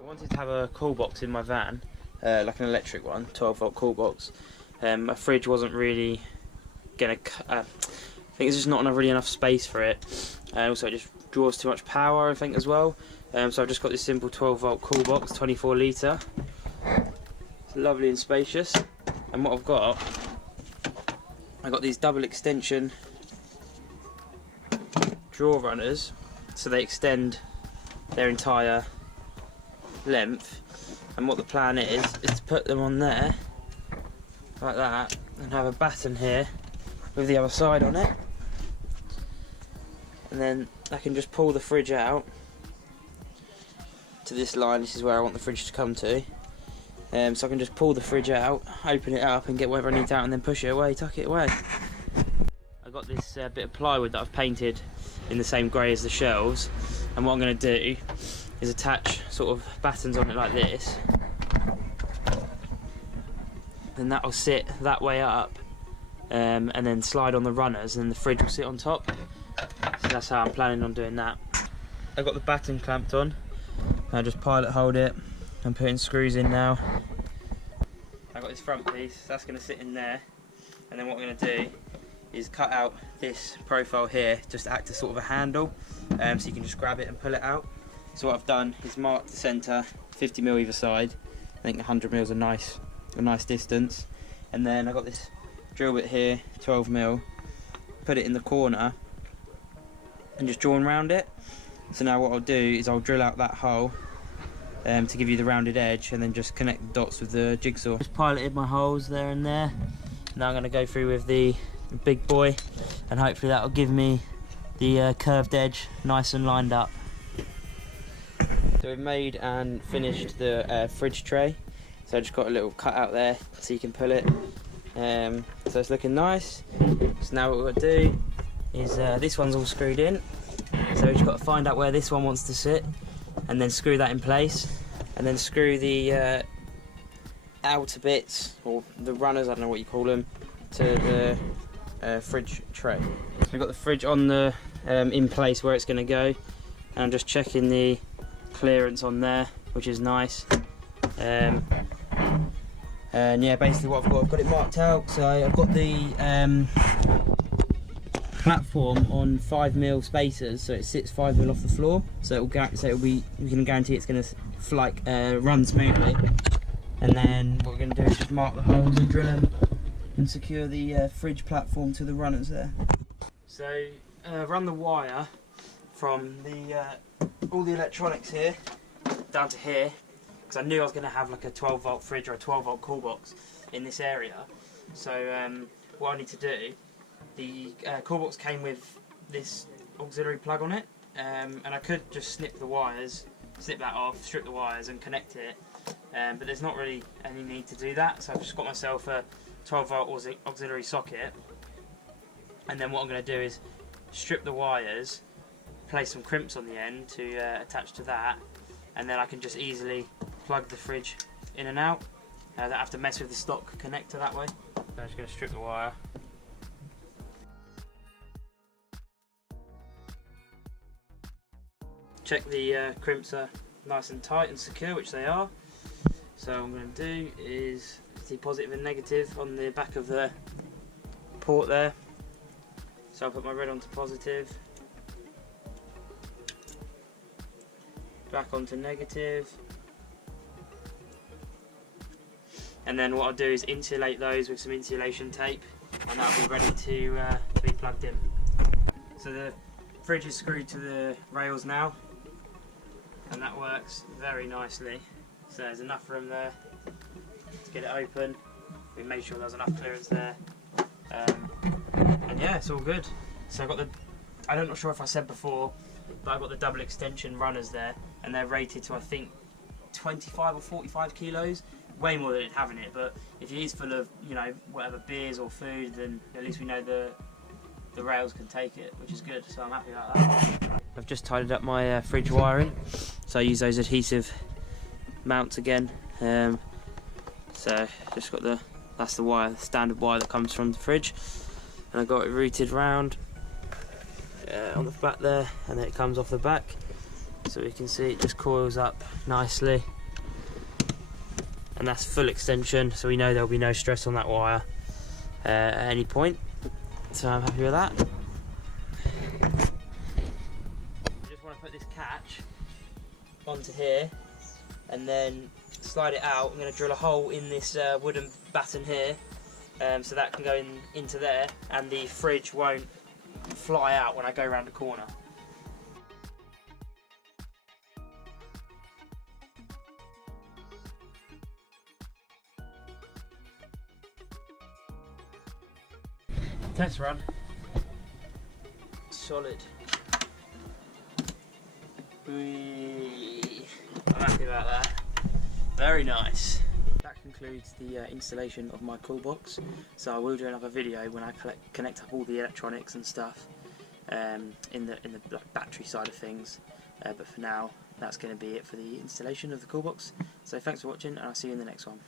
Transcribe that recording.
I wanted to have a cool box in my van, like an electric one, 12-volt cool box. My fridge wasn't really gonna. I think there's just not really enough space for it, and also it just draws too much power, I think, as well. So I've just got this simple 12-volt cool box, 24 litre. It's lovely and spacious. And what I got these double extension drawer runners, so they extend their entire length. And what the plan is to put them on there like that, and have a batten here with the other side on it, and then I can just pull the fridge out to this line. This is where I want the fridge to come to, so I can just pull the fridge out, open it up and get whatever I need out, and then push it away, tuck it away. I got this bit of plywood that I've painted in the same grey as the shelves, and what I'm going to do is attach sort of battens on it like this, and that will sit that way up, and then slide on the runners, and the fridge will sit on top. So that's how I'm planning on doing that. I've got the batten clamped on. I just pilot hold it and putting screws in now. I've got this front piece, that's going to sit in there, and then what I'm going to do is cut out this profile here just to act as sort of a handle, so you can just grab it and pull it out. So what I've done is marked the centre, 50mm either side. I think 100mm is a nice distance. And then I've got this drill bit here, 12mm, put it in the corner and just drawn around it. So now what I'll do is I'll drill out that hole to give you the rounded edge, and then just connect the dots with the jigsaw. Just piloted my holes there and there. Now I'm going to go through with the big boy, and hopefully that will give me the curved edge nice and lined up. So we've made and finished the fridge tray. So I just got a little cut out there so you can pull it. So it's looking nice. So now what we're going to do is this one's all screwed in. So we've just got to find out where this one wants to sit, and then screw that in place, and then screw the outer bits, or the runners, I don't know what you call them, to the fridge tray. So we've got the fridge on the in place where it's going to go, and I'm just checking the clearance on there, which is nice. And yeah, basically what I've got it marked out. So I've got the platform on 5mm spacers, so it sits 5mm off the floor. So we can guarantee it's going to run smoothly. And then what we're going to do is just mark the holes and drill them and secure the fridge platform to the runners there. So run the wire from the all the electronics here down to here, because I knew I was going to have like a 12-volt fridge or a 12-volt cool box in this area. So what I need to do, the cool box came with this auxiliary plug on it, and I could just snip that off, strip the wires and connect it, but there's not really any need to do that. So I've just got myself a 12-volt auxiliary socket, and then what I'm going to do is strip the wires, place some crimps on the end to attach to that, and then I can just easily plug the fridge in and out. I don't have to mess with the stock connector that way. So I'm just going to strip the wire. Check the crimps are nice and tight and secure, which they are. So what I'm going to do is see positive and negative on the back of the port there. So I'll put my red onto positive, back onto negative, and then what I'll do is insulate those with some insulation tape, and that'll be ready to be plugged in. So the fridge is screwed to the rails now, and that works very nicely. So there's enough room there to get it open. We made sure there's enough clearance there, and yeah, it's all good. So I've got I'm not sure if I said before, but I've got the double extension runners there, and they're rated to, I think, 25 or 45 kilos, way more than it having it. But if it is full of, you know, whatever beers or food, then at least we know the rails can take it, which is good. So I'm happy about that. I've just tidied up my fridge wiring, so I use those adhesive mounts again. So just got that's the wire, the standard wire that comes from the fridge, and I got it routed round on the back there, and then it comes off the back. So we can see it just coils up nicely, and that's full extension, so we know there'll be no stress on that wire at any point, so I'm happy with that. I just want to put this catch onto here and then slide it out. I'm going to drill a hole in this wooden batten here, so that can go into there, and the fridge won't fly out when I go around the corner. Test run. Solid. Whee. I'm happy about that. Very nice. That concludes the installation of my cool box. So I will do another video when I connect up all the electronics and stuff in the like, battery side of things. But for now, that's going to be it for the installation of the cool box. So thanks for watching, and I'll see you in the next one.